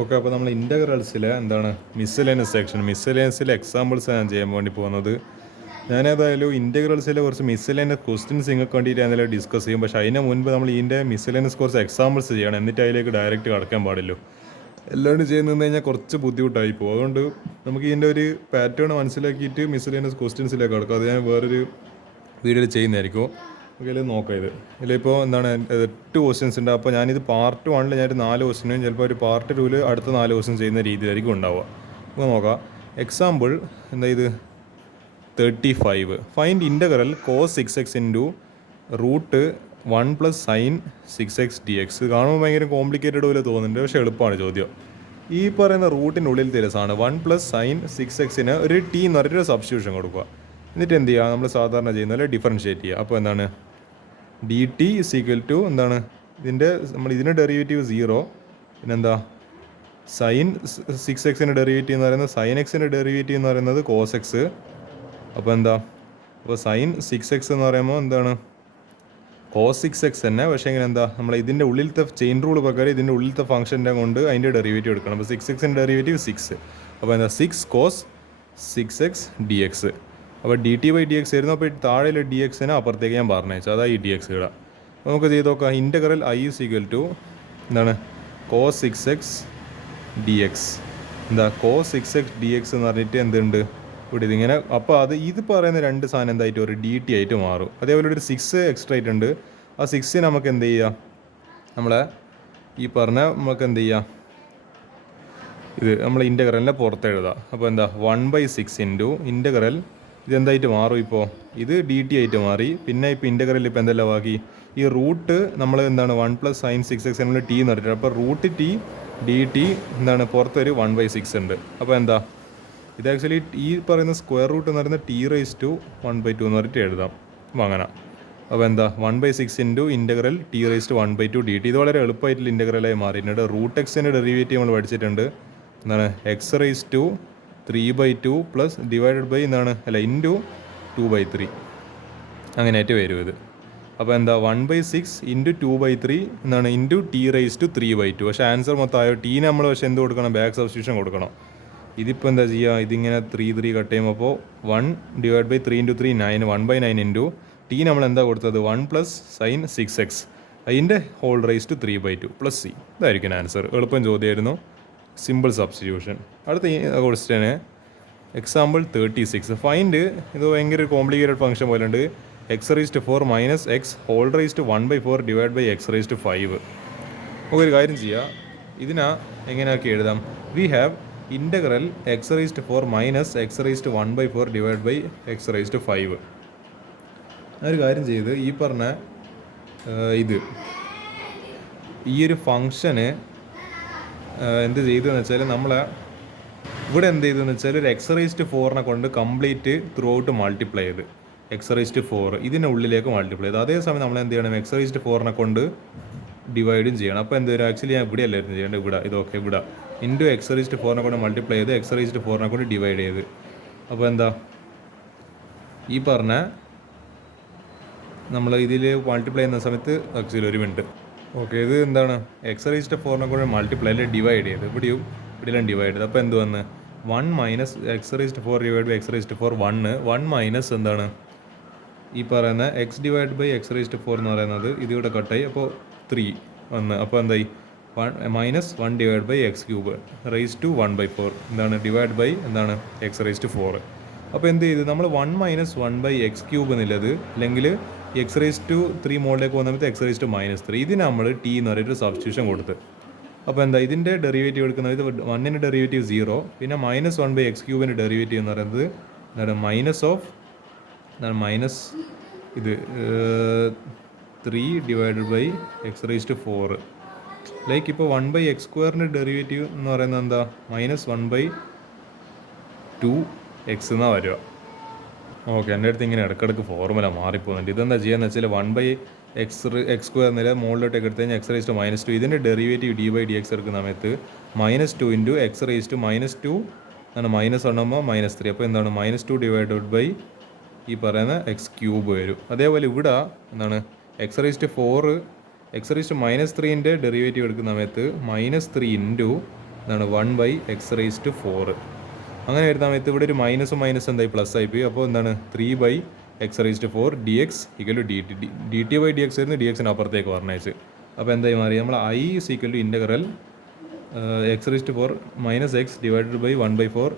Okay, അപ്പോൾ നമ്മൾ ഇൻ്റഗ്രൽസിലെ എന്താണ് മിസ്സലേനിയസ് സെക്ഷൻ, മിസ്സലേനിയസിലെ എക്സാമ്പിൾസ് ഞാൻ ചെയ്യാൻ വേണ്ടി പോകുന്നത്. ഞാനേതായാലും ഇൻ്റഗ്രൽസിലെ കുറച്ച് മിസ്സലേനിയസ് ക്വസ്റ്റ്യൻസ് നിങ്ങൾക്ക് വേണ്ടിയിട്ട് ഞാൻ ഡിസ്കസ് ചെയ്യും. പക്ഷേ അതിന് മുൻപ് നമ്മൾ ഇതിൻ്റെ മിസ്സലേനിയസ് കുറച്ച് എക്സാമ്പിൾസ് ചെയ്യണം, എന്നിട്ട് അതിലേക്ക് ഡയറക്റ്റ് കടക്കാൻ പാടില്ല. എല്ലാവരും ചെയ്യുന്നത് കഴിഞ്ഞാൽ കുറച്ച് ബുദ്ധിമുട്ടായി പോകും. അതുകൊണ്ട് നമുക്ക് ഇതിൻ്റെ ഒരു പാറ്റേൺ മനസ്സിലാക്കിയിട്ട് മിസ്സലേനിയസ് ക്വസ്റ്റ്യൻസിലേക്ക് കടക്കാം. അത് ഞാൻ വേറൊരു വീഡിയോയിൽ ചെയ്യുന്നതായിരിക്കും. ഓക്കെ, ഇതിൽ നോക്കാം. ഇതിലിപ്പോൾ എന്താണ് 8 ക്വസ്റ്റ്യൻസ് ഉണ്ട്. അപ്പോൾ ഞാനിത് പാർട്ട് 1 ഞാനൊരു 4 ക്വസ്റ്റ്യനും ചിലപ്പോൾ ഒരു പാർട്ട് 2 അടുത്ത 4 ക്വസ്റ്റ്യൻ ചെയ്യുന്ന രീതിയിലായിരിക്കും ഉണ്ടാവുക. അപ്പോൾ നോക്കാം. എക്സാമ്പിൾ എന്താ ഇത് 35. Find integral cos 6x into root 1 + sine 6x dx. കാണുമ്പോൾ ഭയങ്കര കോംപ്ലിക്കേറ്റഡ് പോലെ തോന്നുന്നുണ്ട്, പക്ഷേ എളുപ്പമാണ് ചോദ്യം. ഈ പറയുന്ന റൂട്ടിനുള്ളിൽ തിരസാണ് 1 + സൈൻ 6xന് ഒരു ടി എന്ന് പറഞ്ഞൊരു സബ്സ്റ്റിറ്റ്യൂഷൻ കൊടുക്കുക. എന്നിട്ട് എന്ത് ചെയ്യുക, നമ്മൾ സാധാരണ ചെയ്യുന്ന പോലെ ഡിഫറൻഷ്യേറ്റ് ചെയ്യുക. അപ്പോൾ എന്താണ് d t is equal to എന്താണ് ഇതിൻ്റെ ഡെറിവേറ്റീവ് 0, പിന്നെന്താ സൈൻ 6xൻ്റെ ഡെറിവേറ്റീവ് എന്ന് പറയുന്നത് സൈൻ എക്സിൻ്റെ ഡെറിവേറ്റീവ് എന്ന് പറയുന്നത് കോസ് എക്സ്. അപ്പോൾ അപ്പോൾ സൈൻ 6x എന്ന് പറയുമ്പോൾ എന്താണ് കോസ് 6x തന്നെ, പക്ഷേ എങ്ങനെ നമ്മൾ ഇതിൻ്റെ ഉള്ളിലത്തെ ചെയിൻ റൂൾ പ്രകാരം ഇതിൻ്റെ ഉള്ളിലത്തെ ഫംഗ്ഷൻ്റെ കൊണ്ട് അതിൻ്റെ ഡെറിവേറ്റീവ് എടുക്കണം. അപ്പോൾ 6xൻ്റെ ഡെറിവേറ്റീവ് 6. അപ്പോൾ 6 കോസ് 6x dx. അപ്പോൾ dt/dx ആയിരുന്നു. അപ്പോൾ താഴെയുള്ള ഡി എക്സിനെ അപ്പുറത്തേക്ക് ഞാൻ പറഞ്ഞേച്ചു, അതാ ഈ ഡി എക്സ് ഇടാം. നമുക്ക് ചെയ്ത് നോക്കാം. ഇൻ്റഗ്രൽ i = എന്താണ് cos 6x dx. Cos 6x dx എന്ന് പറഞ്ഞിട്ട് എന്തുണ്ട് ഇവിടെ ഇതിങ്ങനെ. അപ്പോൾ ഇത് പറയുന്ന രണ്ട് സാധനം എന്തായിട്ട് ഒരു dt ആയിട്ട് മാറും. അതേപോലെ ഒരു 6 എക്സ്ട്രാ ആയിട്ടുണ്ട്. ആ 6 നമുക്ക് എന്ത് ചെയ്യുക, നമ്മളെ ഈ പറഞ്ഞ നമുക്ക് എന്ത് ചെയ്യുക, ഇത് നമ്മൾ ഇൻ്റഗ്രലിനെ പുറത്ത് എഴുതാം. അപ്പോൾ 1/6 ഇൻറ്റു ഇൻ്റഗ്രൽ ഇതെന്തായിട്ട് മാറും, ഇപ്പോൾ ഇത് dt ആയിട്ട് മാറി. പിന്നെ ഇപ്പോൾ ഇൻ്റഗ്രൽ ഇപ്പോൾ എന്തെല്ലാം ആക്കി, ഈ റൂട്ട് നമ്മൾ 1 + സൈൻ 6x നമ്മൾ ടി എന്ന് പറഞ്ഞിട്ട്, അപ്പോൾ റൂട്ട് ടി dt പുറത്തൊരു 1/6 ഉണ്ട്. അപ്പോൾ ഇത് ആക്ച്വലി ഈ പറയുന്ന സ്ക്വയർ റൂട്ട് എന്ന് പറയുന്നത് t⁻² എന്ന് പറഞ്ഞിട്ട് എഴുതാം. അപ്പോൾ അങ്ങനെ. അപ്പോൾ 1/6 ഇൻറ്റു ഇൻ്റഗ്രൽ t⁻² dt. ഇത് വളരെ എളുപ്പമായിട്ടുള്ള ഇൻ്റഗ്രലായി മാറിയിട്ടുണ്ട്. റൂട്ട് എക്സിൻ്റെ ഡെറിവേറ്റീവ് നമ്മൾ പഠിച്ചിട്ടുണ്ട്. x⁻³ plus divided by into 2/3 അങ്ങനെയായിട്ട് വരും ഇത്. അപ്പോൾ 1/6 ഇൻറ്റു 2/3 ഇൻറ്റു t⁻³/2. പക്ഷേ ആൻസർ മൊത്തം ആയോ ടീനെ നമ്മൾ പക്ഷേ എന്ത് കൊടുക്കണം, ബാക്ക് സബ്സ്റ്റിറ്റ്യൂഷൻ കൊടുക്കണം. ഇതിപ്പോൾ എന്താ ചെയ്യുക, ഇതിങ്ങനെ 3 കട്ട് ചെയ്യുമ്പോൾ അപ്പോൾ 1/3 ഇൻറ്റു 3 9, 1/9 ഇൻറ്റു ടി നമ്മൾ എന്താ കൊടുത്തത് 1 + സൈൻ 6x അതിൻ്റെ ഹോൾ⁻³ പ്ലസ് c. ഇതായിരിക്കും ആൻസർ. എളുപ്പം ചോദ്യമായിരുന്നു, സിമ്പിൾ സബ്സ്റ്റിറ്റ്യൂഷൻ. അടുത്ത ക്വസ്റ്റ്യന് എക്സാമ്പിൾ 36. ഫൈൻഡ്, ഇത് ഭയങ്കര കോംപ്ലിക്കേറ്റഡ് ഫംഗ്ഷൻ പോലെ ഉണ്ട്. x⁻⁴ minus x whole divide by x⁻⁵. നമുക്ക് ഒരു കാര്യം ചെയ്യാം, ഇതിനാ എങ്ങനെയാക്കി എഴുതാം. We have integral x⁻⁴ minus x⁻⁴ divide by x⁻⁵. ഒരു കാര്യം ചെയ്ത് ഈ പറഞ്ഞ ഈ ഒരു ഫംഗ്ഷന് എന്ത് ചെയ്തതെന്ന് വെച്ചാൽ നമ്മളെ ഇവിടെ എന്ത് ചെയ്തതെന്ന് വെച്ചാൽ ഒരു x⁻⁴ കൊണ്ട് കംപ്ലീറ്റ് ത്രൂ ഔട്ട് മൾട്ടിപ്ലൈ ചെയ്ത് x⁻⁴ ഇതിൻ്റെ ഉള്ളിലേക്ക് മൾട്ടിപ്ലൈ ചെയ്ത്. അതേസമയം നമ്മൾ എന്ത് ചെയ്യണം, x⁻⁴ കൊണ്ട് ഡിവൈഡും ചെയ്യണം. അപ്പോൾ എന്ത് വരും, ആക്ച്വലി ഞാൻ ഇവിടെ അല്ലായിരുന്നു ചെയ്യേണ്ടത്, ഇതൊക്കെ ഇവിടെ ഇൻറ്റു x⁻⁴ കൊണ്ട് മൾട്ടിപ്ലൈ ചെയ്ത് x⁻⁴ കൊണ്ട് ഡിവൈഡ് ചെയ്ത്. അപ്പോൾ ഈ പറഞ്ഞ നമ്മൾ ഇതിൽ മൾട്ടിപ്ലൈ ചെയ്യുന്ന സമയത്ത് ആക്ച്വലി ഒരു മിനിറ്റ്. ഓക്കെ, ഇത് x⁻⁴ കൊണ്ട് മൾട്ടിപ്ലൈ അല്ലെ ഡിവൈഡ് ചെയ്ത്, ഇവിടെയെല്ലാം ഡിവൈഡ് ചെയ്ത്. അപ്പോൾ എന്ത് വന്ന് 1 minus x⁻⁴ divide by x⁻⁴ 1 minus ഈ പറയുന്ന x ഡിവൈഡ് ബൈ x⁻⁴ എന്ന് പറയുന്നത് ഇതിവിടെ കട്ടായി. അപ്പോൾ 3 വന്ന്. അപ്പോൾ എന്തായി -1 divide by x³ raise to 1/4 divide by x⁻⁴. അപ്പോൾ എന്ത് ചെയ്ത് നമ്മൾ 1 - 1/x³ എന്നുള്ളത്, അല്ലെങ്കിൽ x⁻³ മോളിലേക്ക് പോകുന്ന x⁻⁻3 ഇതിന് നമ്മൾ t എന്ന് പറയുന്നൊരു സബ്സ്റ്റിറ്റ്യൂഷൻ കൊടുത്ത്. അപ്പോൾ ഇതിൻ്റെ ഡെറിവേറ്റീവ് എടുക്കുന്നത്, ഇത് 1ൻ്റെ ഡെറിവേറ്റീവ് 0, പിന്നെ -1/x³ ഡെറിവേറ്റീവ് എന്ന് പറയുന്നത് -3 ഡിവൈഡഡ് ബൈ x⁻⁴. ലൈക്ക് ഇപ്പോൾ 1/x² ഡെറിവേറ്റീവ് എന്ന് പറയുന്നത് -1/2x എന്നാണ് വരിക. ഓക്കെ, എൻ്റെ അടുത്ത് ഇങ്ങനെ ഇടയ്ക്കിടയ്ക്ക് ഫോർമുല മാറിപ്പോകുന്നുണ്ട്. ഇതെന്താ ചെയ്യാന്ന് വെച്ചാൽ 1/x² നില മുകളിലോട്ടേക്ക് എടുത്ത് കഴിഞ്ഞാൽ x⁻⁻2 ഇതിൻ്റെ ഡെറിവേറ്റീവ് d/dx എടുക്കുന്ന സമയത്ത് -2 ഇൻറ്റു x⁻⁻2 -1 -3. അപ്പോൾ -2 ഡിവൈഡഡ് ബൈ ഈ പറയുന്ന x³ വരും. അതേപോലെ ഇവിടെ x⁻⁴ x raised minus ത്രീൻ്റെ derivative എടുക്കുന്ന സമയത്ത് -3 ഇൻറ്റു എന്താണ് 1/x⁴. അങ്ങനെ വരുന്ന സമയത്ത് ഇവിടെ ഒരു മൈനസും എന്തായി പ്ലസ് ആയി പോയി. അപ്പോൾ എന്താണ് 3/x⁴ dx = dt/dx ആയിരുന്നു, dxന് അപ്പുറത്തേക്ക് പറഞ്ഞയച്ച്. അപ്പോൾ എന്തായി മാറി? നമ്മൾ I = ഇൻ്റഗ്രൽ x⁴ - x / 1/4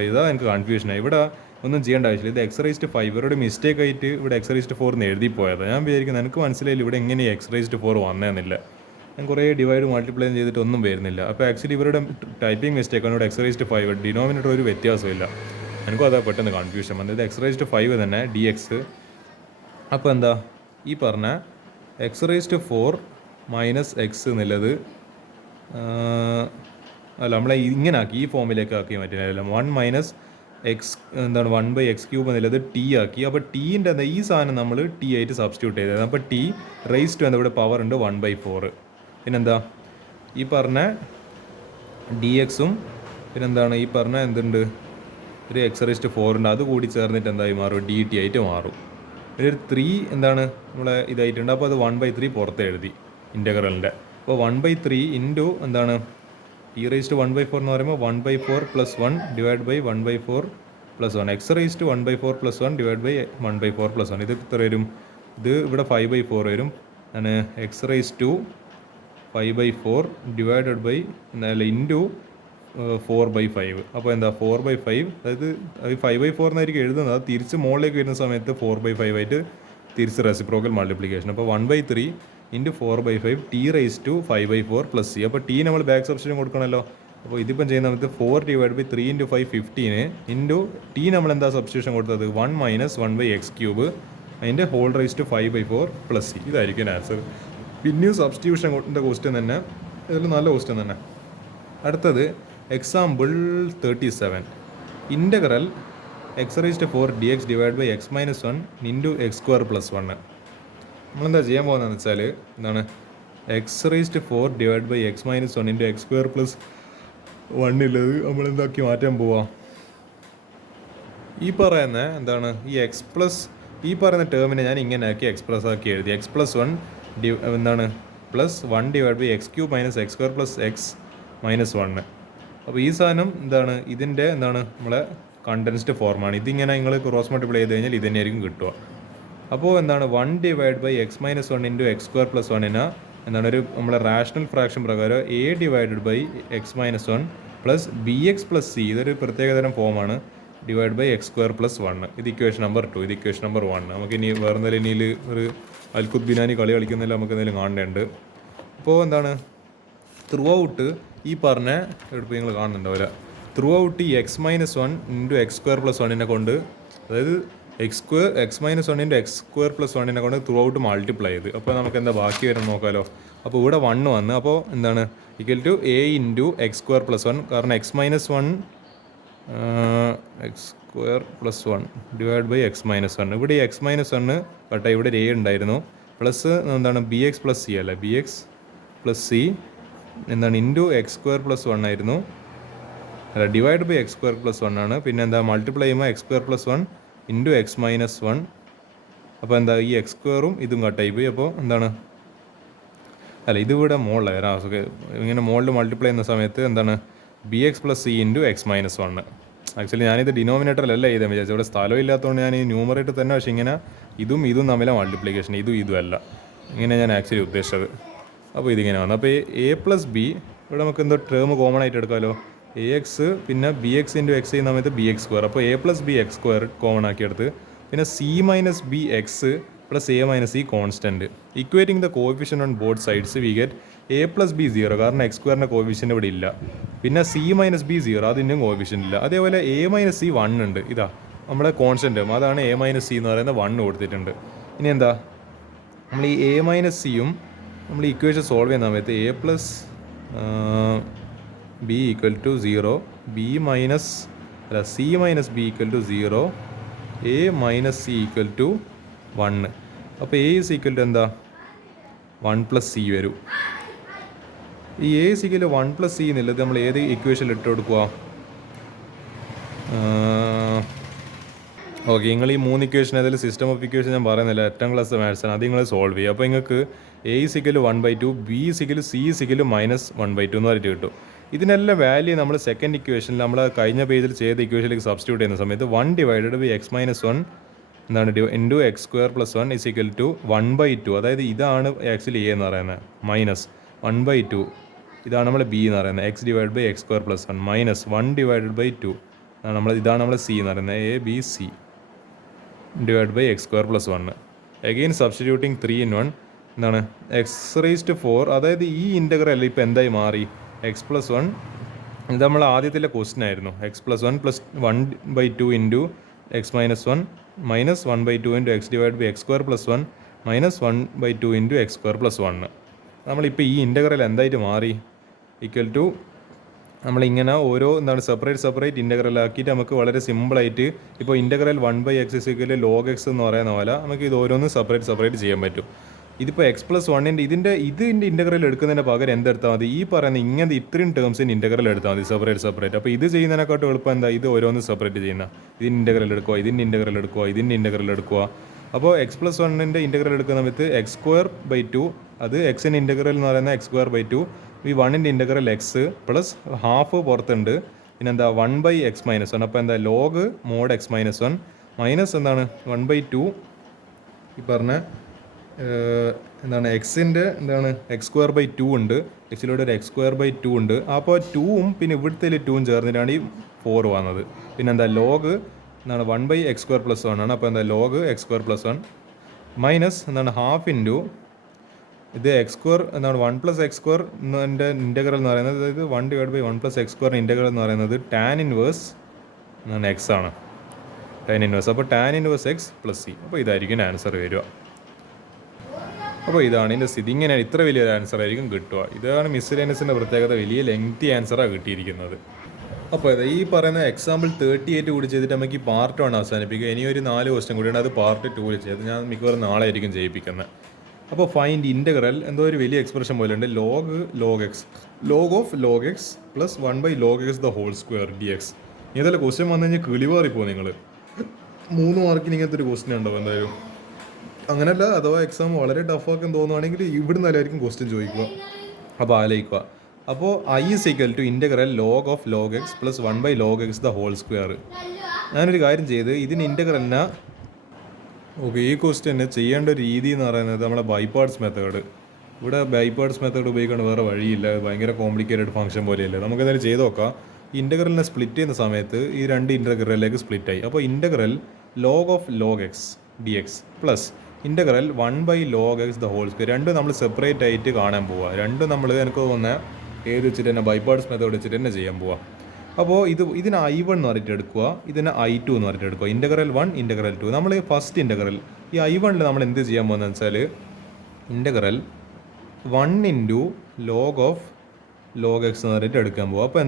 / ഇതാണ് എനിക്ക് കൺഫ്യൂഷനായി. ഇവിടെ ഒന്നും ചെയ്യേണ്ട ആവശ്യമില്ല. ഇത് x⁵, ഇവരുടെ മിസ്റ്റേക്ക് ആയിട്ട് ഇവിടെ x⁴ എന്ന് എഴുതി പോയത്. ഞാൻ വിചാരിക്കുന്നത് എനിക്ക് മനസ്സിലായില്ല ഇവിടെ എങ്ങനെ x⁴ വന്നതെന്നില്ല. ഞാൻ കുറേ ഡിവൈഡ് മൾട്ടിപ്ലൈ ചെയ്തിട്ട് ഒന്നും വരുന്നില്ല. അപ്പോൾ ആക്ച്വലി ഇവരുടെ ടൈപ്പിംഗ് മിസ്റ്റേക്കാണ്. ഇവിടെ x⁵, ഡിനോമിനേറ്റർ ഒരു വ്യത്യാസമില്ല. എനിക്കും അതാ പെട്ടെന്ന് കൺഫ്യൂഷൻ വന്നത്. x⁵ തന്നെ dx. അപ്പോൾ എന്താ ഈ പറഞ്ഞ x⁴ - x എന്നുള്ളത് അല്ല നമ്മളെ ഇങ്ങനെ ആക്കി ഈ ഫോമിലേക്ക് ആക്കി മാറ്റില്ല. 1 - x എന്താണ് 1/x³ എന്നുള്ളത് t ആക്കി. അപ്പോൾ ടീൻ്റെ എന്താ ഈ സാധനം നമ്മൾ t ആയിട്ട് സബ്സ്റ്റിറ്റ്യൂട്ട് ചെയ്തത്. അപ്പോൾ t റേസ് എന്താ ഇവിടെ പവർ ഉണ്ട് 1/4. പിന്നെന്താ ഈ പറഞ്ഞ dxഉം പിന്നെന്താണ് ഈ പറഞ്ഞ എന്തുണ്ട് ഒരു x⁴ ഉണ്ട്. അത് കൂടി ചേർന്നിട്ട് എന്തായി മാറും? dt ആയിട്ട് മാറും. ഒരു 3 എന്താണ് നമ്മളെ ഇതായിട്ടുണ്ട്. അപ്പോൾ അത് 1/3 പുറത്ത് എഴുതി ഇൻ്റഗ്രലിൻ്റെ. അപ്പോൾ 1/3 ഇൻറ്റു എന്താണ് e⁻1/4 എന്ന് പറയുമ്പോൾ 1/4 + 1 / 1/4 + 1 x⁻1/4 + 1 / 1/4 + 1. ഇത് എത്ര വരും? ഇത് ഇവിടെ 5/4 വരും. ആണ് x⁻5/4 ഇൻറ്റു 4/5. അപ്പോൾ എന്താ 4/5, അതായത് 5/4 എന്നായിരിക്കും എഴുതുന്നത്. അത് തിരിച്ച് മുകളിലേക്ക് വരുന്ന സമയത്ത് 4/5 ആയിട്ട് തിരിച്ച് റെസിപ്രോക്കൽ മൾട്ടിപ്ലിക്കേഷൻ. അപ്പോൾ 1/3 ഇൻറ്റു 4/5 t⁻5/4 + c. അപ്പോൾ ടി നമ്മൾ ബാക്ക് സബ്സ്റ്റിറ്റ്യൂഷൻ കൊടുക്കണമല്ലോ. അപ്പോൾ ഇതിപ്പം ചെയ്യുന്ന സമയത്ത് 4 / 3 × 5 15 ഇൻറ്റു ടി നമ്മൾ എന്താ സബ്സ്റ്റിറ്റ്യൂഷൻ കൊടുത്തത്? 1 - 1/x³ അതിൻ്റെ whole⁻5/4 + c. ഇതായിരിക്കും ആൻസർ. പിന്നെയും സബ്സ്റ്റിറ്റ്യൂഷൻ ക്വസ്റ്റ്യൻ തന്നെ, ഇതിൽ നല്ല ക്വസ്റ്റ്യൻ തന്നെ. അടുത്തത് example 37. Integral x⁴ dx / x-1 into x² + 1. നമ്മളെന്താ ചെയ്യാൻ പോകുന്നതെന്ന് വെച്ചാൽ എന്താണ് x⁴ / x-1 ഇൻറ്റു x² + 1 ഉള്ളത് നമ്മളെന്താക്കി മാറ്റാൻ പോവാം? ഈ പറയുന്ന എന്താണ് ഈ പറയുന്ന ടേമിനെ ഞാൻ ഇങ്ങനെ ആക്കി എക്സ്പ്രസ് ആക്കി എഴുതി. x+1 എന്താണ് +1 / x³ - x² + x - 1. അപ്പോൾ ഈ സാധനം എന്താണ് ഇതിൻ്റെ എന്താണ് നമ്മളെ കണ്ടൻസ്ഡ് ഫോർമാണ്. ഇതിങ്ങനെ നിങ്ങൾ ക്രോസ് മൾട്ടിപ്ലൈ ചെയ്ത് കഴിഞ്ഞാൽ ഇത് തന്നെയായിരിക്കും കിട്ടുക. അപ്പോൾ എന്താണ് 1 / x-1 ഇൻറ്റു x² + 1 എന്താണ് ഒരു നമ്മളെ റാഷണൽ ഫ്രാക്ഷൻ പ്രകാരം a / x-1 + bx + c, ഇതൊരു പ്രത്യേകതരം ഫോമാണ്, / x² + 1. ഇത് ഇക്വേഷൻ നമ്പർ 2. ഇത് ഇക്വേഷൻ നമ്പർ 1. നമുക്കിനി വേറെ എന്തെങ്കിലും ഇനിയിൽ ഒരു അൽക്കുത് ബിനാനി കളി കളിക്കുന്നില്ല, നമുക്ക് എന്തെങ്കിലും കാണേണ്ടതുണ്ട്. അപ്പോൾ എന്താണ് ത്രൂ ഔട്ട് ഈ പറഞ്ഞ എടുപ്പ് നിങ്ങൾ കാണുന്നുണ്ടാവില്ല. ത്രൂ ഔട്ട് ഈ x-1 ഇൻറ്റു x² + 1 കൊണ്ട്, അതായത് x-1 ഇൻറ്റു x² + 1 കൊണ്ട് ത്രൂ ഔട്ട് മൾട്ടിപ്ലൈ ചെയ്ത്. അപ്പോൾ നമുക്ക് എന്താ ബാക്കി വരും നോക്കാമല്ലോ. അപ്പോൾ ഇവിടെ 1 വന്ന്, അപ്പോൾ എന്താണ് = a ഇൻറ്റു x² + 1. കാരണം x-1 x² + 1 / x-1. ഇവിടെ ഈ x-1 കട്ടെ ഇവിടെ ഒരു a ഉണ്ടായിരുന്നു. പ്ലസ് എന്താണ് bx + c അല്ലേ, bx + c എന്താണ് ഇൻറ്റു x² + 1 ആയിരുന്നു, അല്ല / x² + 1 ആണ്. പിന്നെ എന്താ മൾട്ടിപ്ലൈ ചെയ്യുമ്പോൾ x² + 1 ഇൻറ്റു x-1. അപ്പോൾ എന്താ ഈ x² ഇതും കട്ടായി പോയി. അപ്പോൾ എന്താണ് അല്ല ഇതിവിടെ മുകളിലായിരുന്നു. ഇങ്ങനെ മുകളിൽ മൾട്ടിപ്ലൈ ചെയ്യുന്ന സമയത്ത് എന്താണ് bx + c into x-1. Actually ഞാനിത് ഡിനോമിനേറ്ററിലല്ല ചെയ്താൽ വിചാരിച്ചു, ഇവിടെ സ്ഥലം ഇല്ലാത്തതുകൊണ്ട് ഞാൻ ഈ ന്യൂമറേറ്റർ തന്നെ, പക്ഷേ ഇങ്ങനെ ഇതും തമ്മിലെ മൾട്ടിപ്ലിക്കേഷൻ, ഇതും അല്ല, ഇങ്ങനെ ഞാൻ ആക്ച്വലി ഉദ്ദേശിച്ചത്. അപ്പോൾ ഇതിങ്ങനെ വന്നു. അപ്പോൾ a + b ഇവിടെ നമുക്ക് എന്തോ ടേം കോമൺ ആയിട്ട് എടുക്കാമല്ലോ. ax പിന്നെ bx ഇൻറ്റു x ചെയ്യുന്ന സമയത്ത് bx². അപ്പോൾ a + b x² കോമൺ ആക്കിയെടുത്ത്, പിന്നെ c - b x + a - c constant. Equating the coefficient on both sides we get a + b 0, കാരണം x² കോഎഫിഷ്യൻ്റ് ഇവിടെ ഇല്ല. പിന്നെ c - b 0, അതിൻ്റെയും കോഎഫിഷ്യൻ്റ് ഇല്ല. അതേപോലെ a - c 1 ഉണ്ട്. ഇതാ നമ്മുടെ കോൺസ്റ്റൻറ്റ്, അതാണ് a - c എന്ന് പറയുന്ന 1 കൊടുത്തിട്ടുണ്ട്. ഇനി എന്താ നമ്മൾ ഈ a - c യും നമ്മൾ ഇക്വേഷൻ സോൾവ് ചെയ്യുന്ന സമയത്ത് a + b = 0, c - b = 0, a - c = 1. അപ്പോൾ a = എന്താ 1 + c വരും. ഈ a = 1 + c എന്നുള്ളത് നമ്മൾ ഏത് ഇക്വേഷനിൽ ഇട്ട് കൊടുക്കുക? ഓക്കെ, നിങ്ങൾ ഈ 3 ഇക്വേഷൻ ഏതായാലും സിസ്റ്റം ഓഫ് ഇക്വേഷൻ ഞാൻ പറയുന്നില്ല, 8ാം ക്ലാസ് മാത്സാണ്, അത് നിങ്ങൾ സോൾവ് ചെയ്യുക. അപ്പോൾ നിങ്ങൾക്ക് എ സിക്കൽ 1/2, ബി സിക്കൽ സി സിക്കൽ -1/2 എന്ന് പറഞ്ഞിട്ട് കിട്ടും. ഇതിനെല്ലാം വാല്യൂ നമ്മൾ സെക്കൻഡ് ഇക്വേഷനിൽ നമ്മൾ കഴിഞ്ഞ പേജിൽ ചെയ്ത ഇക്വേഷനിലേക്ക് സബ്സ്റ്റിറ്റ്യൂട്ട് ചെയ്യുന്ന സമയത്ത് 1/(x-1) എന്താണ് ഇൻറ്റു എക്സ് സ്ക്വയർ പ്ലസ് 1 = 1/2. അതായത് ഇതാണ് ആക്ച്വലി എ എന്ന് പറയുന്നത്, -1/2. ഇതാണ് നമ്മൾ ബി എന്ന് പറയുന്നത്, x/(x² + 1) -1/2. ഇതാണ് നമ്മൾ സി എന്ന് പറയുന്നത്, A B C /(x² + 1). Again substituting 3 in 1 എന്താണ് x⁴. അതായത് ഈ ഇൻ്റഗ്രൽ ഇപ്പോൾ എന്തായി മാറി, x+1. ഇത് നമ്മൾ ആദ്യത്തിലെ ക്വസ്റ്റ്യൻ ആയിരുന്നു, x+1 + 1/2 into x-1 -1/2 into x/(x² + 1) -1/2 into x² + 1. നമ്മളിപ്പോൾ ഈ ഇൻ്റഗ്രൽ എന്തായിട്ട് മാറി, ഈക്വൽ ടു നമ്മളിങ്ങനെ ഓരോ സെപ്പറേറ്റ് ഇൻ്റഗ്രൽ ആക്കിയിട്ട് നമുക്ക് വളരെ സിമ്പിളായിട്ട് ഇപ്പോൾ ഇൻ്റഗ്രൽ 1/x = log x എന്ന് പറയുന്ന പോലെ നമുക്ക് ഇത് ഓരോന്നും സെപ്പറേറ്റ് ചെയ്യാൻ പറ്റും. ഇതിപ്പോൾ x+1 ഇതിൻ്റെ ഇൻ്റഗ്രൽ എടുക്കുന്നതിന് പകരം എന്തെടുത്താൽ മതി, ഈ പറയുന്ന ഇങ്ങനത്തെ ഇത്രയും ടേംസിൻ്റെ ഇൻ്റഗ്രൽ എടുത്താൽ മതി സെപ്പറേറ്റ്. അപ്പോൾ ഇത് ചെയ്യുന്നതിനെക്കാട്ടും എളുപ്പം എന്താ, ഇത് ഓരോന്ന് സെപ്പറേറ്റ് ചെയ്യുന്ന, ഇതിൻ്റെ ഇൻ്റഗ്രൽ എടുക്കുക. അപ്പോൾ x+1 ഇൻ്റഗ്രൽ എടുക്കുന്ന സമയത്ത് x²/2, അത് എക്സിൻ്റെ ഇൻ്റഗ്രൽ എന്ന് പറയുന്നത് x²/2, ഈ 1ൻ്റെ ഇൻ്റഗ്രൽ x പ്ലസ് ഹാഫ് പുറത്തുണ്ട്, പിന്നെന്താ 1/x-1. അപ്പോൾ എന്താ ലോഗ് മോഡ് x-1 മൈനസ് എന്താണ് 1/2 ഈ പറഞ്ഞ എന്താണ് എക്സിൻ്റെ x²/2 ഉണ്ട്, എക്സിലൂടെ ഒരു x²/2 ഉണ്ട്. അപ്പോൾ 2ഉം പിന്നെ ഇവിടുത്തെ 2ഉം ചേർന്നിട്ടാണ് ഈ 4 വന്നത്. പിന്നെന്താ ലോഗ് 1/x² + 1 ആണ്. അപ്പോൾ എന്താ log x² + 1 minus half into ഇത് x² 1 + x² എന്നതിൻ്റെ ഇൻ്റഗ്രൽ എന്ന് പറയുന്നത്, അതായത് 1/1 + x² ഇൻ്റഗ്രൽ എന്ന് പറയുന്നത് tan ഇൻവേഴ്സ് x ആണ്, അപ്പോൾ tan ഇൻവേഴ്സ് x + c. അപ്പോൾ ഇതായിരിക്കും ആൻസർ വരിക. അപ്പോൾ ഇതാണ് ഇതിൻ്റെ സ്ഥിതി, ഇങ്ങനെ ഇത്ര വലിയൊരു ആൻസർ ആയിരിക്കും കിട്ടുക. ഇതാണ് മിസ്സലേനിയസിൻ്റെ പ്രത്യേകത, വലിയ ലെങ്തി ആൻസറാണ് കിട്ടിയിരിക്കുന്നത്. അപ്പോൾ ഈ പറയുന്ന എക്സാമ്പിൾ 38 കൂടി ചെയ്തിട്ട് നമുക്ക് ഈ പാർട്ട് 1 അവസാനിപ്പിക്കുക. ഇനിയൊരു 4 ക്വസ്റ്റ്യൻ കൂടിയാണ്, അത് പാർട്ട് 2 ചെയ്ത് ഞാൻ മിക്കവാറും നാളെ ആയിരിക്കും ചെയ്യിപ്പിക്കുന്നത്. അപ്പോൾ ഫൈൻഡ് ഇൻ്റഗ്രൽ എന്തോ ഒരു വലിയ എക്സ്പ്രഷൻ പോലെ ഉണ്ട്, log x + 1/log x (² dx). ഇതെല്ലാം ക്വസ്റ്റ്യൻ വന്നു കഴിഞ്ഞാൽ കിളിവാറിപ്പോൾ നിങ്ങൾ 3 മാർക്കിന് ഇങ്ങനത്തെ ഒരു ക്വസ്റ്റ്യൻ ഉണ്ടാവും എന്തായാലും. അങ്ങനെയല്ല, അഥവാ എക്സാം വളരെ ടഫാക്കാൻ തോന്നുവാണെങ്കിൽ ഇവിടുന്ന് എല്ലാവർക്കും ക്വസ്റ്റ്യൻ ചോദിക്കുക. അപ്പോൾ ആലോചിക്കുക. അപ്പോൾ I = integral log x + 1/log x (²). ഞാനൊരു കാര്യം ചെയ്ത് ഇതിന് ഇൻ്റഗ്രലിനെ ഓക്കെ, ഈ ക്വസ്റ്റ്യന് ചെയ്യേണ്ട ഒരു രീതി എന്ന് പറയുന്നത് നമ്മുടെ ബൈപാർട്സ് മെത്തേഡ്. ഇവിടെ ബൈപാർട്സ് മെത്തേഡ് ഉപയോഗിക്കേണ്ട വേറെ വഴിയില്ല, ഭയങ്കര കോംപ്ലിക്കേറ്റഡ് ഫംഗ്ഷൻ പോലെയല്ലേ. നമുക്കെന്തായാലും ചെയ്ത് നോക്കാം. ഈ ഇൻ്റഗ്രലിനെ സ്പ്ലിറ്റ് ചെയ്യുന്ന സമയത്ത് ഈ 2 ഇൻ്റഗ്രലിലേക്ക് സ്പ്ലിറ്റായി. അപ്പോൾ integral log x dx plus integral 1/log x (²). രണ്ടും നമ്മൾ സെപ്പറേറ്റ് ആയിട്ട് കാണാൻ പോവുക. രണ്ടും നമ്മൾ എനിക്ക് തോന്നുന്നത് ഏത് വെച്ചിട്ട് തന്നെ ബൈപാർട്സ് മെത്തേഡ് വെച്ചിട്ട് തന്നെ ചെയ്യാൻ പോവുക. അപ്പോൾ ഇതിന് I1 എന്ന് പറഞ്ഞിട്ട് എടുക്കുക, ഇതിന് I2 എന്ന് പറഞ്ഞിട്ട് എടുക്കുക. Integral 1, integral 2. നമ്മൾ ഫസ്റ്റ് ഇൻ്റഗ്രൽ ഈ I1 നമ്മൾ എന്ത് ചെയ്യാൻ പോകുന്നതെന്ന് വെച്ചാൽ ഇൻ്റഗ്രൽ 1 × log x എന്ന് പറഞ്ഞിട്ട് എടുക്കാൻ പോകുക. അപ്പോൾ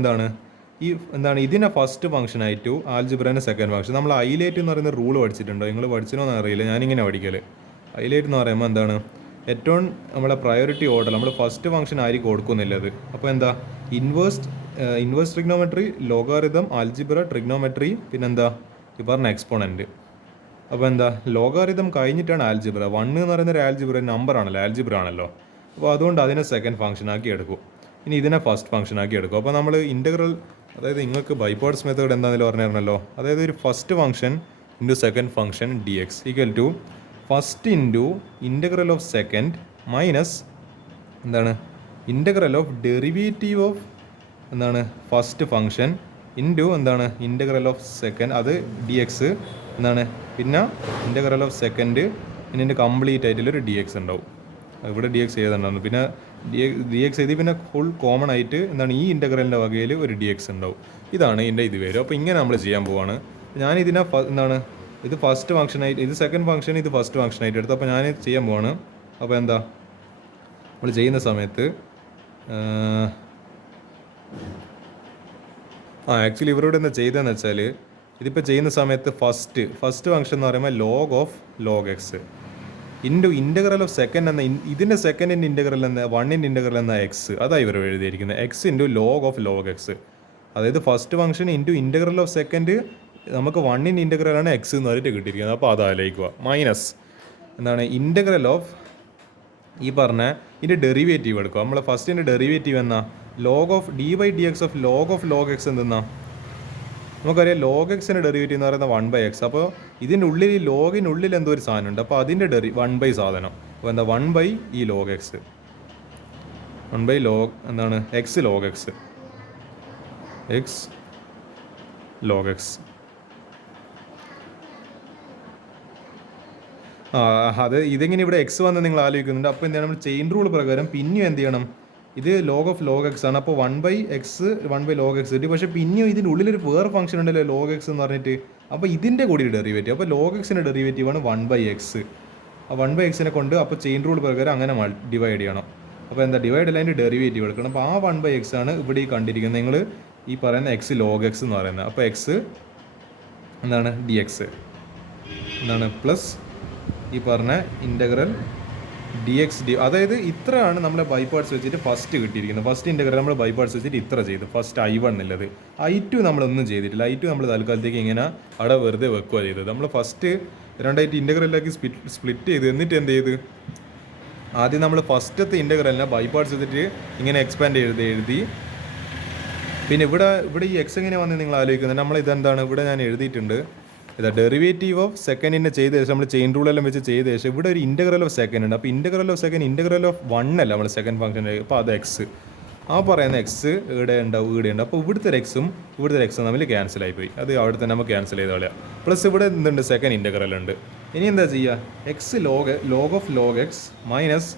എന്താണ് ഇതിനെ ഫസ്റ്റ് ഫംഗ്ഷൻ ആയിട്ട്, ആൽജിബ്രേനെ സെക്കൻഡ് ഫംഗ്ഷൻ. നമ്മൾ ഹൈലൈറ്റ് എന്ന് പറയുന്ന റൂൾ പഠിച്ചിട്ടുണ്ടോ, നിങ്ങൾ പഠിച്ചിട്ടോന്ന് അറിയില്ല, ഞാനിങ്ങനെ പഠിക്കൽ. ഹൈലൈറ്റ് എന്ന് പറയുമ്പോൾ എന്താണ് ഏറ്റവും നമ്മളെ പ്രയോറിറ്റി ഓർഡർ നമ്മൾ ഫസ്റ്റ് ഫംഗ്ഷൻ ആയിരിക്കും കൊടുക്കുന്നില്ല അത്. അപ്പോൾ എന്താ ഇൻവേഴ്സ് ട്രിഗ്നോമെട്രി, ലോഗാരിതം, ആൽജിബ്ര, ട്രിഗ്നോമെട്രി, പിന്നെന്താ ഈ പറഞ്ഞ എക്സ്പോണൻറ്റ്. അപ്പോൾ എന്താ ലോഗാരിതം കഴിഞ്ഞിട്ടാണ് ആൽജിബ്ര. 1 എന്ന് പറയുന്ന ഒരു ആൽജിബ്ര നമ്പർ ആണല്ലോ, ആൽജിബ്ര ആണല്ലോ. അപ്പോൾ അതുകൊണ്ട് അതിനെ സെക്കൻഡ് ഫംഗ്ഷൻ ആക്കി എടുക്കും. ഇനി ഇതിനെ ഫസ്റ്റ് ഫംഗ്ഷൻ ആക്കി എടുക്കും. അപ്പോൾ നമ്മൾ ഇൻ്റഗ്രൽ, അതായത് നിങ്ങൾക്ക് ബൈപാർട്സ് മെത്തേഡ് എന്താണെന്ന് പറഞ്ഞിരുന്നല്ലോ, അതായത് ഒരു first function into second function dx = first into integral of second minus integral of derivative of first function into integral of second, അത് dx പിന്നെ ഇൻ്റഗ്രൽ ഓഫ് സെക്കൻഡ്, പിന്നെ ഇതിൻ്റെ കംപ്ലീറ്റ് ആയിട്ടുള്ളൊരു dx ഉണ്ടാവും. ഇവിടെ dx ചെയ്തിട്ടുണ്ടായിരുന്നു, പിന്നെ dx എഴുതി, പിന്നെ ഫുൾ കോമൺ ആയിട്ട് ഈ ഇൻ്റഗ്രലിൻ്റെ വകയിൽ ഒരു dx ഉണ്ടാവും. ഇതാണ് ഇതിൻ്റെ ഇത് വരും. അപ്പോൾ ഇങ്ങനെ നമ്മൾ ചെയ്യാൻ പോവാണ്. ഞാൻ ഇതിനെ ഇത് ഫസ്റ്റ് ഫംഗ്ഷനായിട്ട്, ഇത് സെക്കൻഡ് ഫംഗ്ഷൻ, ഇത് ഫസ്റ്റ് ഫംഗ്ഷനായിട്ട് എടുത്തു. അപ്പോൾ ഞാൻ ചെയ്യാൻ പോവാണ്. അപ്പോൾ നമ്മൾ ചെയ്യുന്ന സമയത്ത് ആക്ച്വലി ഇവരോട് എന്താ ചെയ്തതെന്ന് വെച്ചാൽ, ഇതിപ്പോൾ ചെയ്യുന്ന സമയത്ത് ഫസ്റ്റ് ഫംഗ്ഷൻ എന്ന് പറയുമ്പോൾ log x into integral of second എന്ന ഇതിൻ്റെ സെക്കൻഡിൻ്റെ ഇൻ്റഗ്രൽ എന്ന 1ൻ്റെ ഇൻ്റഗ്രൽ എന്ന എക്സ്, അതാണ് ഇവർ എഴുതിയിരിക്കുന്നത്. x ഇൻറ്റു log x, അതായത് first function into integral of second നമുക്ക് വണ്ണിൻ്റെ ഇൻ്റഗ്രലാണ് എക്സ് എന്ന് പറഞ്ഞിട്ട് കിട്ടിയിരിക്കുന്നത്. അപ്പോൾ അത് ആലോചിക്കുക. മൈനസ് എന്താണ് ഇൻ്റഗ്രൽ ഓഫ് ഈ പറഞ്ഞ ഇതിൻ്റെ ഡെറിവേറ്റീവ് എടുക്കുക. നമ്മൾ ഫസ്റ്റിൻ്റെ ഡെറിവേറ്റീവ് എന്നാ log of d by d x of log x എന്തെന്നാ നമുക്കറിയാം. ലോഗ് എക്സിൻ്റെ ഡെറിവേറ്റീവ് എന്ന് പറയുന്നത് 1/x. അപ്പോൾ ഇതിൻ്റെ ഉള്ളിൽ ഈ ലോഗിനുള്ളിൽ എന്തോ ഒരു സാധനം ഉണ്ട്. അപ്പോൾ അതിൻ്റെ 1/, സാധനം. അപ്പോൾ എന്താ 1/, ഈ ലോഗ് എക്സ് 1/, ലോഗ് എന്താണ് X log X log X. അത് ഇതെങ്ങനെ ഇവിടെ എക്സ് വന്ന് നിങ്ങൾ ആലോചിക്കുന്നുണ്ട്. അപ്പോൾ എന്താണ് നമ്മൾ ചെയിൻ റൂൾ പ്രകാരം പിന്നെയും എന്ത് ചെയ്യണം, ഇത് ലോഗ് ഓഫ് ലോഗ് എക്സ് ആണ്. അപ്പോൾ 1/x 1/, ലോഗ് എക്സ് കിട്ടി. പക്ഷേ പിന്നെയും ഇതിൻ്റെ ഉള്ളിലൊരു വേറെ ഫംഗ്ഷൻ ഉണ്ടല്ലോ ലോഗ് എക്സ് എന്ന് പറഞ്ഞിട്ട്. അപ്പോൾ ഇതിൻ്റെ കൂടി ഡെറിവേറ്റീവ്, അപ്പോൾ ലോഗ് എക്സിൻ്റെ ഡെറിവേറ്റീവ് ആണ് 1/x. ആ 1/xനെ കൊണ്ട് അപ്പോൾ ചെയിൻ റൂൾ പ്രകാരം അങ്ങനെ ഡിവൈഡ് ചെയ്യണം. അപ്പോൾ എന്താ ഡിവൈഡ് അല്ല അതിൻ്റെ ഡെറിവേറ്റീവ് എടുക്കണം. അപ്പോൾ ആ 1/x ആണ് ഇവിടെ ഈ കണ്ടിരിക്കുന്നത് നിങ്ങൾ ഈ പറയുന്ന എക്സ് ലോഗ് എക്സ് എന്ന് പറയുന്നത്. അപ്പോൾ എക്സ് എന്താണ് ഡി എക്സ് എന്താണ് പ്ലസ് ഈ പറഞ്ഞ ഇൻ്റഗ്രൽ ഡി എക്സ് അതായത് ഇത്രയാണ് നമ്മളെ ബൈ പാർട്സ് വെച്ചിട്ട് ഫസ്റ്റ് കിട്ടിയിരിക്കുന്നത്. ഫസ്റ്റ് ഇൻ്റഗ്രൽ നമ്മൾ ബൈ പാർട്സ് വെച്ചിട്ട് ഇത്ര ചെയ്തു. ഫസ്റ്റ് I1 എന്നുള്ളത്. I2 നമ്മളൊന്നും ചെയ്തിട്ടില്ല. I2 നമ്മൾ തൽക്കാലത്തേക്ക് ഇങ്ങനെ അവിടെ വെറുതെ വെക്കുക ചെയ്തത്. നമ്മൾ ഫസ്റ്റ് രണ്ടായിട്ട് ഇൻ്റഗ്രലിലേക്ക് സ്പ്ലിറ്റ് ചെയ്ത് എന്നിട്ട് എന്ത് ചെയ്ത് ആദ്യം നമ്മൾ ഫസ്റ്റത്തെ ഇൻ്റഗ്രലിനെ ബൈ പാർട്സ് വെച്ചിട്ട് ഇങ്ങനെ എക്സ്പാൻഡ് എഴുതി. പിന്നെ ഇവിടെ ഈ എക്സ് എങ്ങനെ വന്ന് നിങ്ങൾ ആലോചിക്കുന്നത്, നമ്മൾ ഇതെന്താണ് ഇവിടെ ഞാൻ എഴുതിയിട്ടുണ്ട്. ഇതാ ഡെറിവേറ്റീവ് ഓഫ് സെക്കൻഡിനെ ചെയ്ത ശേഷം നമ്മൾ ചെയിൻ റൂളെല്ലാം വെച്ച് ചെയ്ത ശേഷം ഇവിടെ ഒരു ഇൻ്റഗ്രൽ ഓഫ് സെക്കൻഡ് ഉണ്ട്. അപ്പോൾ integral of second integral of 1 അല്ല നമ്മൾ സെക്കൻഡ് ഫംഗ്ഷൻ. അപ്പോൾ അത് എക്സ്, ആ പറയുന്ന എക്സ് ഇവിടെ ഉണ്ടാവും. അപ്പോൾ ഇവിടുത്തെ എക്സും തമ്മിൽ ക്യാൻസൽ ആയിപ്പോയി. അത് അവിടെ തന്നെ നമുക്ക് ക്യാൻസൽ ചെയ്ത് കളയാം. പ്ലസ് ഇവിടെ എന്തുണ്ട്, സെക്കൻഡ് ഇൻ്റഗ്രൽ ഉണ്ട്. ഇനി എന്താ ചെയ്യുക, x log of log x minus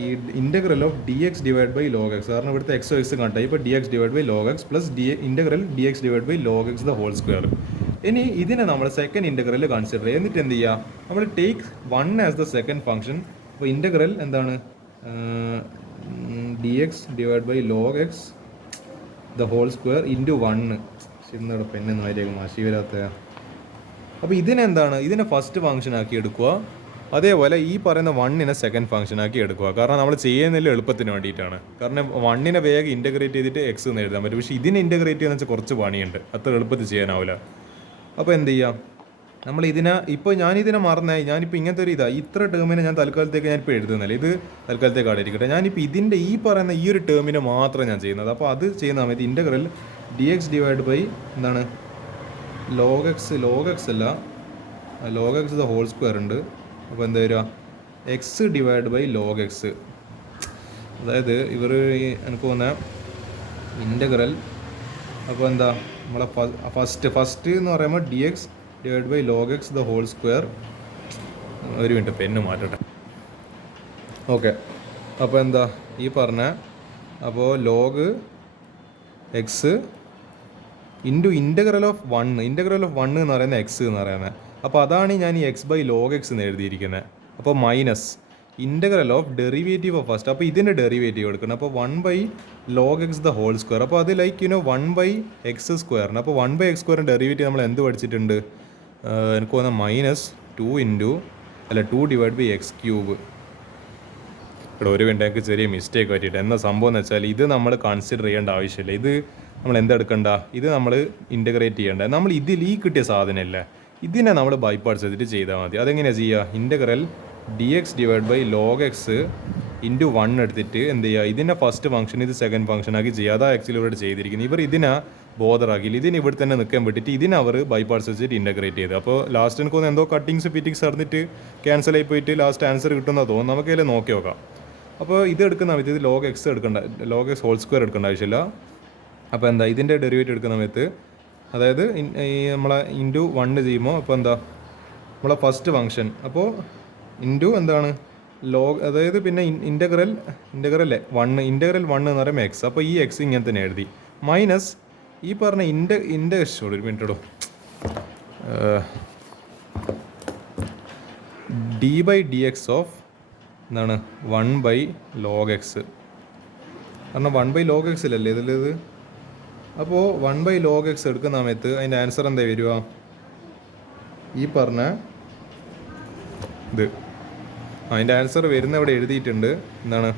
ഈ integral of d x divide by log x. കാരണം ഇവിടുത്തെ എക്സോ എക്സ് കണ്ടായി. ഇപ്പോൾ d x divide by log x plus integral d x divide by log x the whole square. ഇനി ഇതിനെ നമ്മൾ second integral consider ചെയ്യുക. എന്നിട്ട് എന്ത് ചെയ്യുക, നമ്മൾ take 1 as the second function. അപ്പോൾ ഇൻ്റഗ്രൽ എന്താണ് d x divide by log x the whole square into 1. ശരിന്നവിടെ പെണ്ണെന്ന് മാതിരിയാക്കും മാഷി വരാത്ത. അപ്പോൾ ഇതിനെ ഫസ്റ്റ് ഫംഗ്ഷൻ ആക്കി എടുക്കുക. അതേപോലെ ഈ പറയുന്ന 1നെ സെക്കൻഡ് ഫംഗ്ഷൻ ആക്കി എടുക്കുക. കാരണം നമ്മൾ ചെയ്യുന്നതിൽ എളുപ്പത്തിന് വേണ്ടിയിട്ടാണ്. കാരണം 1നെ വേഗം ഇൻ്റഗ്രേറ്റ് ചെയ്തിട്ട് എക്സ് എന്ന് എഴുതാൻ പറ്റും. പക്ഷേ ഇതിനെ ഇൻ്റഗ്രേറ്റ് ചെയ്യുന്ന വെച്ചാൽ കുറച്ച് പണിയുണ്ട്, അത്ര എളുപ്പത്തിൽ ചെയ്യാനാവില്ല. അപ്പോൾ എന്ത് ചെയ്യാം, നമ്മൾ ഇപ്പോൾ ഞാനിതിനെ മറന്നായി. ഞാനിപ്പോൾ ഇങ്ങനത്തെ ഒരു ഇത്ര ടേമിനെ ഞാൻ തൽക്കാലത്തേക്ക് ഞാനിപ്പോൾ എഴുതുന്നില്ല. ഇത് തൽക്കാലത്തേക്ക് അവിടെ ഇരിക്കട്ടെ. ഞാനിപ്പോൾ ഇതിൻ്റെ ഈ പറയുന്ന ഈ ഒരു ടേമിനെ മാത്രം ഞാൻ ചെയ്യുന്നത്. അപ്പോൾ അത് ചെയ്യുന്ന സമയത്ത് integral d x divide by എന്താണ് ലോഗ് എക്സ് അല്ല log x the whole square ഉണ്ട്. അപ്പോൾ എന്താ വരിക, x divide by log x. അതായത് എനിക്ക് തോന്നുന്ന ഇൻ്റഗ്രൽ അപ്പോൾ എന്താ നമ്മളെ ഫസ്റ്റ് എന്ന് പറയുമ്പോൾ d x divide by log x the whole square. ഒരു മിനിറ്റ് പെന്ന് മാറ്റട്ടെ. ഓക്കെ, അപ്പോൾ എന്താ ഈ പറഞ്ഞ അപ്പോൾ log x into integral of 1 എന്ന് പറയുന്നത് എക്സ് എന്ന് പറയുന്നത്. അപ്പോൾ അതാണ് ഞാൻ ഈ എക്സ് ബൈ ലോഗ് എക്സ് എന്ന് എഴുതിയിരിക്കുന്നത്. അപ്പോൾ minus integral of derivative of first. അപ്പോൾ ഇതിൻ്റെ ഡെറിവേറ്റീവ് എടുക്കണം. അപ്പോൾ 1 log x the whole square. അപ്പോൾ അത് ലൈക്ക് 1/x സ്ക്വയറിന്. അപ്പോൾ 1/x സ്ക്വയറിൻ്റെ ഡെറിവേറ്റീവ് നമ്മൾ എന്ത് പഠിച്ചിട്ടുണ്ട്, എനിക്ക് തോന്നുന്നത് -2 ഡിവൈഡ് ബൈ എക്സ് ക്യൂബ്. ഇവിടെ ഒരു മിനിറ്റ് എനിക്ക് ചെറിയ മിസ്റ്റേക്ക് പറ്റിയിട്ട്. എന്താ സംഭവം എന്ന് വെച്ചാൽ ഇത് നമ്മൾ കൺസിഡർ ചെയ്യേണ്ട ആവശ്യമില്ല. ഇത് നമ്മൾ എന്തെടുക്കണ്ട, ഇത് നമ്മൾ ഇൻ്റഗ്രേറ്റ് ചെയ്യേണ്ട. നമ്മൾ ഈ കിട്ടിയ സാധനമല്ല, ഇതിനെ നമ്മൾ ബൈ പാർട്സ് എടുത്തിട്ട് ചെയ്താൽ മതി. അതെങ്ങനെയാണ് ചെയ്യുക, integral d x divide by log x into 1 എടുത്തിട്ട് എന്ത് ചെയ്യുക, ഇതിൻ്റെ ഫസ്റ്റ് ഫംഗ്ഷൻ ഇത് സെക്കൻഡ് ഫംഗ്ഷൻ ആക്കി ചെയ്യുക. അതാ ആക്ച്വലി ഇവിടെ ചെയ്തിരിക്കുന്നത്. ഇതിനെ ബോധറാക്കില്ല. ഇതിന് ഇവിടെ തന്നെ നിൽക്കാൻ പറ്റിയിട്ട് ഇതിനവർ ബൈ പാർട്സ് വെച്ചിട്ട് ഇൻ്റഗ്രേറ്റ് ചെയ്ത്. അപ്പോൾ ലാസ്റ്റ് എനിക്ക് തോന്നുന്നു എന്തോ ഫിറ്റിങ്സ് നടന്നിട്ട് ക്യാൻസൽ ആയി പോയിട്ട് ലാസ്റ്റ് ആൻസർ കിട്ടുന്നതാണ് തോന്നുന്നു. നമുക്ക് അതിൽ നോക്കി നോക്കാം. അപ്പോൾ ഇത് എടുക്കുന്ന സമയത്ത് ഇത് ലോഗ് എക്സ് ഹോൾ സ്ക്വയർ എടുക്കേണ്ട ആവശ്യമില്ല. അപ്പോൾ എന്താ ഇതിൻ്റെ ഡെറിവേറ്റീവ് എടുക്കുന്ന സമയത്ത് അതായത് ഈ നമ്മളെ ഇൻറ്റു 1 ചെയ്യുമ്പോൾ അപ്പോൾ എന്താ നമ്മളെ ഫസ്റ്റ് ഫംഗ്ഷൻ അപ്പോൾ ഇൻറ്റു എന്താണ് ലോഗ്, അതായത് പിന്നെ ഇൻ്റഗ്രൽ 1 എന്ന് പറയുമ്പോൾ എക്സ്. അപ്പോൾ ഈ എക്സ് ഇങ്ങനെ തന്നെ എഴുതി മൈനസ് ഈ പറഞ്ഞ ഒരു മിനിറ്റ് ഇടോ d by d x of എന്താണ് 1 ലോഗ് എക്സ്. കാരണം 1 ലോഗ് എക്സ് അല്ലേ ഇതിലിത്. അപ്പോൾ 1 ലോഗ് എക്സ് എടുക്കുന്ന സമയത്ത് അതിൻ്റെ ആൻസർ എന്താ വരിക, ഈ പറഞ്ഞ ഇത് അതിൻ്റെ ആൻസർ വരുന്ന ഇവിടെ എഴുതിയിട്ടുണ്ട്. എന്താണ്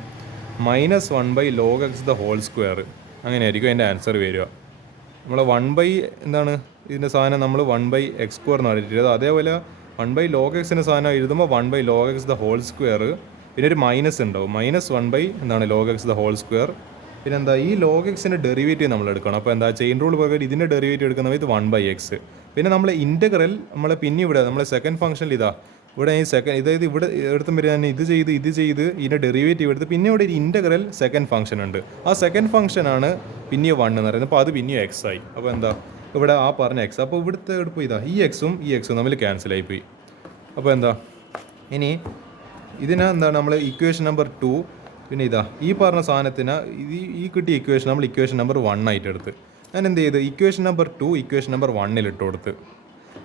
-1 log x the whole square. അങ്ങനെയായിരിക്കും അതിൻ്റെ ആൻസർ വരിക. നമ്മളെ 1 എന്താണ് ഇതിൻ്റെ സാധനം നമ്മൾ 1/x² എന്നാണ് എഴുതിയത്. അതേപോലെ 1/log(x) സാധനം എഴുതുമ്പോൾ 1/log(x²). പിന്നെ ഒരു മൈനസ് ഉണ്ടാവും, -1 എന്താണ് log(x²). പിന്നെ എന്താ ഈ log(x)ൻ്റെ ഡെറിവേറ്റീവ് നമ്മൾ എടുക്കണം. അപ്പോൾ എന്താ ചെയിൻ റൂൾ പ്രകാരം ഇതിൻ്റെ ഡെറിവേറ്റീവ് എടുക്കുന്ന ഇത് 1/x. പിന്നെ നമ്മൾ ഇൻ്റഗ്രൽ നമ്മളെ പിന്നെ ഇവിടെ നമ്മളെ സെക്കൻഡ് ഫംഗ്ഷനിൽ ഇവിടെ ഈ ഇതായത് ഇവിടെ എടുത്തുമ്പോൾ ഞാൻ ഇത് ചെയ്ത് ഇതിൻ്റെ ഡെറിവേറ്റീവ് എടുത്ത് പിന്നെ ഇവിടെ ഒരു ഇൻ്റഗ്രൽ സെക്കൻഡ് ഫംഗ്ഷൻ ഉണ്ട്. ആ സെക്കൻഡ് ഫംഗ്ഷനാണ് പിന്നെ 1 എന്ന് പറയുന്നത്. അപ്പോൾ അത് പിന്നെ x ആയി. അപ്പോൾ എന്താ ഇവിടെ ആ പറഞ്ഞ x. അപ്പോൾ ഇവിടുത്തെ എടുപ്പ് ഈ എക്സും തമ്മിൽ ക്യാൻസൽ ആയിപ്പോയി. അപ്പോൾ എന്താ ഇനി ഇതിന് എന്താണ് നമ്മൾ ഇക്വേഷൻ നമ്പർ 2. പിന്നെ ഈ പറഞ്ഞ സാധനത്തിന് ഈ കിട്ടിയ ഇക്വേഷൻ നമ്മൾ ഇക്വേഷൻ നമ്പർ 1 ആയിട്ട് എടുത്ത് ഞാൻ എന്ത് ചെയ്ത് ഇക്വേഷൻ നമ്പർ 2 ഇക്വേഷൻ നമ്പർ 1 ഇട്ട് കൊടുത്ത്.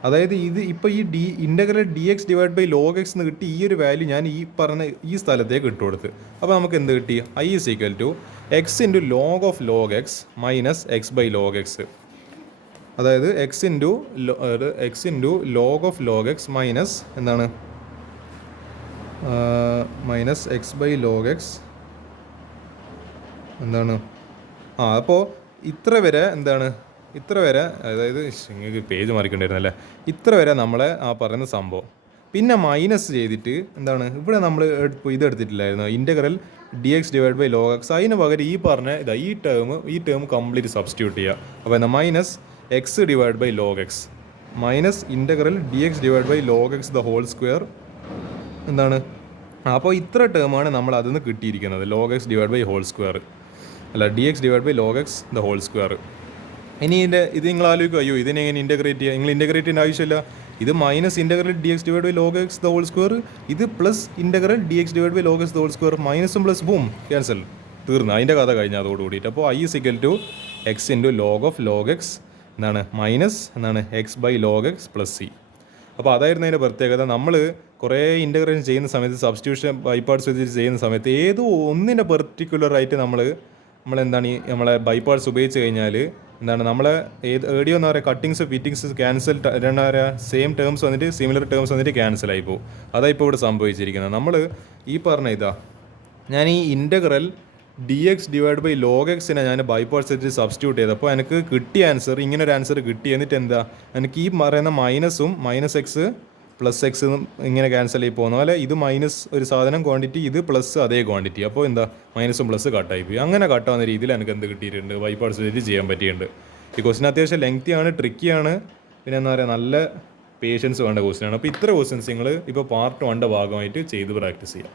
അതായത് ഇത് ഇപ്പോൾ ഈ ഇൻ്റഗ്രൽ dx/log(x) എന്ന് കിട്ടി ഈ ഒരു വാല്യൂ ഞാൻ ഈ പറഞ്ഞ ഈ സ്ഥലത്തേക്ക് ഇട്ട് കൊടുത്ത്. അപ്പോൾ നമുക്ക് എന്ത് കിട്ടി? I = x × log(x) - x/log(x). അതായത് x × log(x) മൈനസ് എന്താണ് -x/log(x) എന്താണ് അപ്പോൾ ഇത്ര വരെ എന്താണ് അതായത് നിങ്ങൾക്ക് പേജ് മാറിക്കൊണ്ടിരുന്നല്ലേ. ഇത്ര വരെ നമ്മളെ ആ പറയുന്ന സംഭവം. പിന്നെ മൈനസ് ചെയ്തിട്ട് എന്താണ് ഇവിടെ നമ്മൾ ഇതെടുത്തിട്ടില്ലായിരുന്നു ഇൻ്റഗ്രൽ dx/log(x). അതിന് പകരം ഈ പറഞ്ഞ ഈ ടേം കംപ്ലീറ്റ് സബ്സ്റ്റിറ്റ്യൂട്ട് ചെയ്യുക. അപ്പോൾ എന്താ -x/log(x) മൈനസ് ഇൻ്റഗ്രൽ dx/log(x²). എന്താണ് അപ്പോൾ ഇത്ര ടേമാണ് നമ്മൾ അതിൽ നിന്ന് കിട്ടിയിരിക്കുന്നത്. log(x/2) അല്ല dx/log(x²). ഇനി ഇത് നിങ്ങൾ ആലോചിക്കുക, അയ്യോ ഇതിനെങ്ങനെ ഇൻ്റഗ്രേറ്റ് ചെയ്യുക? നിങ്ങൾ ഇൻ്റഗ്രേറ്റ് ചെയ്യേണ്ട ആവശ്യമില്ല. ഇത് മൈനസ് ഇൻ്റഗ്രൽ dx/log(x²), ഇത് പ്ലസ് ഇൻ്റഗ്രൽ dx/log(x²). മൈനസും പ്ലസ് ബൂം ക്യാൻസൽ, തീർന്നു, അതിൻ്റെ കഥ കഴിഞ്ഞ അതോട് കൂടിയിട്ട്. അപ്പോൾ I = x × log(x) എന്താണ് മൈനസ് എന്താണ് x/log(x) + c. അപ്പോൾ അതായിരുന്നു അതിൻ്റെ പ്രത്യേകത. നമ്മൾ കുറേ ഇൻ്റഗ്രേഷൻ ചെയ്യുന്ന സമയത്ത് സബ്സ്റ്റിറ്റ്യൂഷൻ ബൈ പാർട്സ് വെച്ചിട്ട് ചെയ്യുന്ന സമയത്ത് ഏതോ ഒന്നിൻ്റെ പെർട്ടിക്കുലറായിട്ട് നമ്മളെന്താണ് നമ്മളെ ബൈ പാർട്സ് ഉപയോഗിച്ച് കഴിഞ്ഞാൽ എന്താണ് നമ്മളെ ഏടിയോ എന്ന് പറയുക കട്ടിങ്സ് ഫിറ്റിങ്സ് ക്യാൻസൽ എന്താ പറയുക സെയിം ടേംസ് വന്നിട്ട് സിമിലർ ടേംസ് വന്നിട്ട് ക്യാൻസൽ ആയിപ്പോവും. അതായിപ്പോൾ ഇവിടെ സംഭവിച്ചിരിക്കുന്നത്. നമ്മൾ ഈ പറഞ്ഞ ഞാൻ ഈ ഇൻ്റഗ്രൽ dx/log(x) ഞാൻ ബൈ പാർട്സ് വെച്ചിട്ട് സബ്സ്റ്റിറ്റ്യൂട്ട് ചെയ്തപ്പോൾ എനിക്ക് കിട്ടിയ ആൻസർ ഇങ്ങനൊരു ആൻസർ കിട്ടി. എന്നിട്ട് എന്താ എനിക്ക് ഈ പറയുന്ന മൈനസും -x + x ഇങ്ങനെ ക്യാൻസൽ ആയി പോകുന്ന പോലെ ഇത് മൈനസ് ഒരു സാധനം ക്വാണ്ടിറ്റി, ഇത് പ്ലസ് അതേ ക്വാണ്ടിറ്റി. അപ്പോൾ എന്താ മൈനസും പ്ലസ് കട്ടായിപ്പോയി. അങ്ങനെ കട്ടാവുന്ന രീതിയിൽ എനിക്ക് എന്ത് കിട്ടിയിട്ടുണ്ട്? ബൈ പാർട്സ് വെച്ചിട്ട് ചെയ്യാൻ പറ്റിയിട്ടുണ്ട്. ഈ ക്വസ്റ്റ്യൻ അത്യാവശ്യം ലെങ്തിയാണ്, ട്രിക്കിയാണ്, പിന്നെ എന്താ പറയുക നല്ല പേഷ്യൻസ് വേണ്ട ക്വസ്റ്റ്യനാണ്. അപ്പോൾ ഇത്ര ക്വസ്റ്റ്യൻസ് നിങ്ങൾ ഇപ്പോൾ പാർട്ട് 1 ഭാഗമായിട്ട് ചെയ്ത് പ്രാക്ടീസ് ചെയ്യാം.